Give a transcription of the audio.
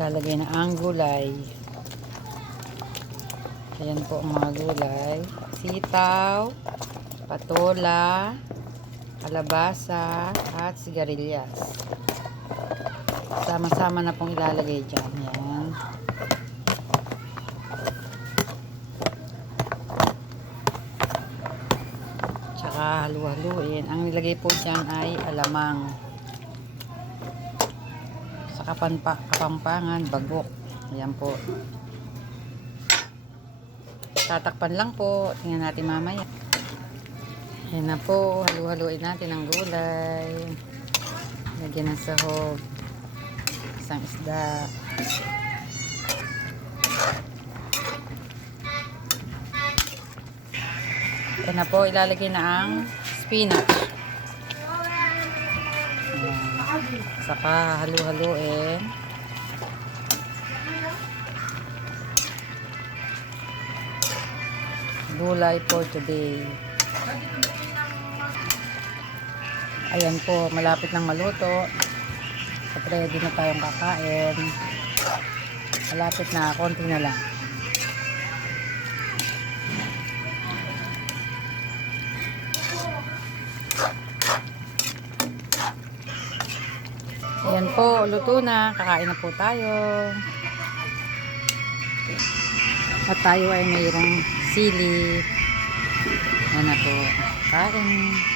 Lalagay na ang gulay. Ayan po ang mga gulay. Sitaw, patola, kalabasa, at sigarilyas. Sama-sama na pong ilalagay dyan. Ayan. Tsaka halu-haluin. Ang nilagay po dyan ay alamang. Sa Kapampangan, bagok. Ayan po. Tatakpan lang po. Tingnan natin mamaya. Ayan na po. Halu-haluin natin ang gulay. Lagyan ng sahog. Isang isda. Ayan na po. Ilalagay na ang spinach. Ayan. Saka halu-haluin. Gulay for today. Ayan po, malapit nang maluto. At ready na tayong kakain. Malapit na, konti na lang. Ayan po, luto na. Kakain na po tayo. At tayo ay mayroong sili. Ayan na po. Kain.